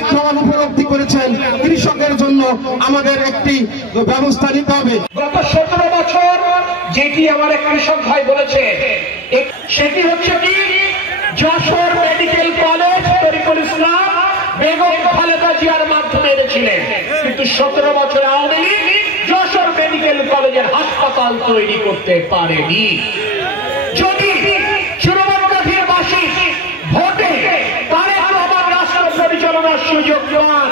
তারেক রহমান উপলব্ধি করেছেন কৃষকের জন্য আমাদের একটি ব্যবস্থা নিতে হবে। গত 17 বছর যেটি আমার এক কৃষক ভাই বলেছে সেটি হচ্ছে কি, যশোর মেডিকেল কলেজ তরিকুল ইসলাম বেগম খালেদা জিয়ার মাধ্যমে এনেছিলেন, কিন্তু 17 বছর আওয়ামী লীগ যশোর মেডিকেল কলেজের হাসপাতাল তৈরি করতে পারেনি। যদি চুরমনকাঠির বাসী ভোটে তারেক রহমান রাষ্ট্র পরিচালনার সুযোগ পান,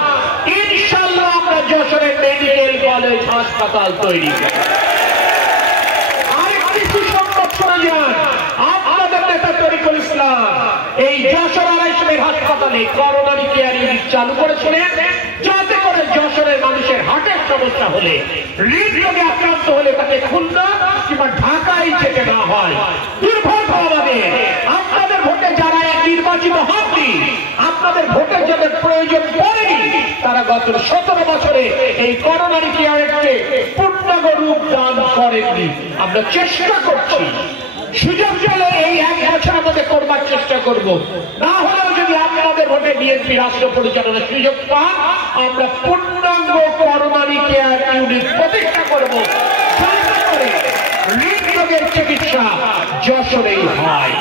ইনশাআল্লাহ আমরা যশোরের মেডিকেল কলেজ হাসপাতাল তৈরি করব। আরেকটি সুসংবাদ শোনা যান, আপনাদের নেতা তরিকুল ইসলাম এই যশোর আড়াইশোর হাসপাতালে করোনারি কেয়ার ইউনিট চালু করেছিলেন, যাতে করে যশোরের মানুষের হার্টের সমস্যা হলে, হৃদরোগে আক্রান্ত হলে তাকে খুলনা কিংবা ঢাকায় যেতে না হয়। দুর্ভাগ্য আমাদের, আপনাদের ভোটে যারা নির্বাচিত হননি, আপনাদের ভোটের যাদের প্রয়োজন পড়েনি, তারা গত 17 বছরে এই করোনারি কেয়ারকে পূর্ণাঙ্গ রূপ দান করেননি। আমরা চেষ্টা করছি, সুযোগ পেলে এই 1 বছরের মধ্যে করবার চেষ্টা করব। না হলেও যদি আপনাদের ভোটে বিএনপি রাষ্ট্র পরিচালনার সুযোগ পান, আমরা পূর্ণাঙ্গ করোনারি কেয়ার ইউনিট প্রতিষ্ঠা করব, যাতে করে হৃদরোগের চিকিৎসা যশোরেই হয়।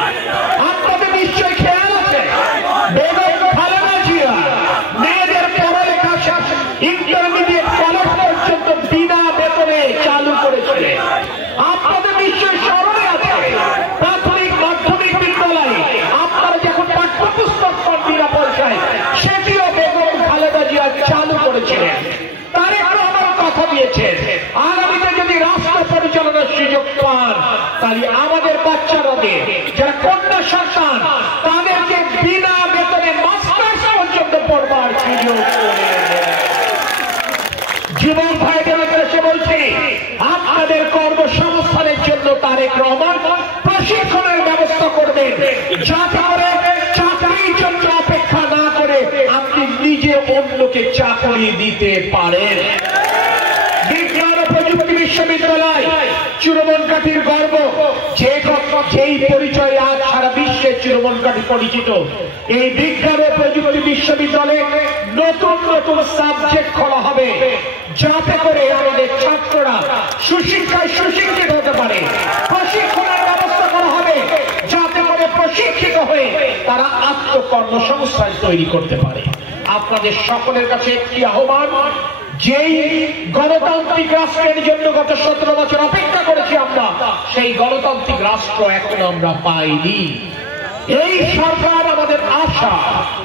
আপনাদের নিশ্চয়ই খেয়াল আছে, বেগম খালেদা জিয়া মেয়েদের পড়ালেখা ইন্টারমিডিয়েট কলেজ পর্যন্ত বিনা বেতনে চালু করেছিলেন। আপনাদের নিশ্চয়ই স্মরণে আছে, প্রাথমিক মাধ্যমিক বিদ্যালয়ে আপনারা যখন পাঠ্যপুস্তক পান বিনা পয়সায়, সেটিও বেগম খালেদা জিয়া চালু করেছিলেন। তারই আরো আমার কথা দিয়েছেন, আগামীতে যদি রাষ্ট্র পরিচালনার সুযোগ পান, তাহলে আমাদের বাচ্চাদের যারা কন্যা সন্তান, তাদেরকে বিনা বেতনে মাস্টার্স পর্যন্ত পড়বার সুযোগ করে জীবন ভাইদের উদ্দেশ্যে বলছি, আপনাদের কর্মসংস্থানের জন্য তারেক রহমান প্রশিক্ষণের ব্যবস্থা করবেন, যাতে করে চাকরির জন্য অপেক্ষা না করে আপনি নিজে অন্যকে চাকরি দিতে পারেন। বিজ্ঞান ও প্রযুক্তি বিশ্ববিদ্যালয় চুরমনকাঠির গর্ব, যেই পরিচয় আজ সারা বিশ্বে চুরমনকাঠি পরিচিত। এই বিজ্ঞান ও প্রযুক্তি বিশ্ববিদ্যালয়ে নতুন নতুন সাবজেক্ট খোলা হবে, যাতে করে আমাদের ছাত্ররা সুশিক্ষায় সুশিক্ষিত হতে পারে। প্রশিক্ষণের ব্যবস্থা করা হবে, যাতে করে প্রশিক্ষিত হয়ে তারা আত্মকর্মসংস্থান তৈরি করতে পারে। আপনাদের সকলের কাছে একটি আহ্বান, যেই গণতান্ত্রিক রাষ্ট্রের জন্য গত 17 বছর অপেক্ষা করেছি আমরা, সেই গণতান্ত্রিক রাষ্ট্র এখন আমরা পাইনি। এই সরকার আমাদের আশা,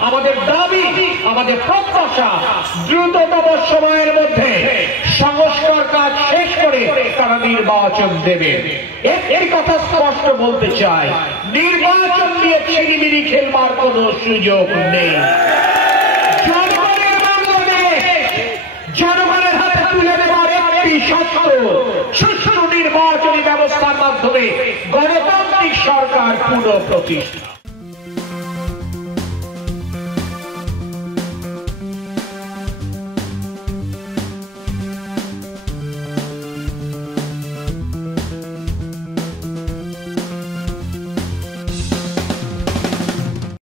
আমাদের দাবি, আমাদের প্রত্যাশা, দ্রুততম সময়ের মধ্যে সংস্কার কাজ শেষ করে তারা নির্বাচন দেবে। এই কথা স্পষ্ট বলতে চাই, নির্বাচন নিয়ে ছিনিমিনি খেলবার কোন সুযোগ নেই। জনগণের হাতে তুলে দেওয়ার একটি সত্য, সুষ্ঠু নির্বাচনী ব্যবস্থার মাধ্যমে গণতান্ত্রিক সরকার পুনঃপ্রতিষ্ঠা।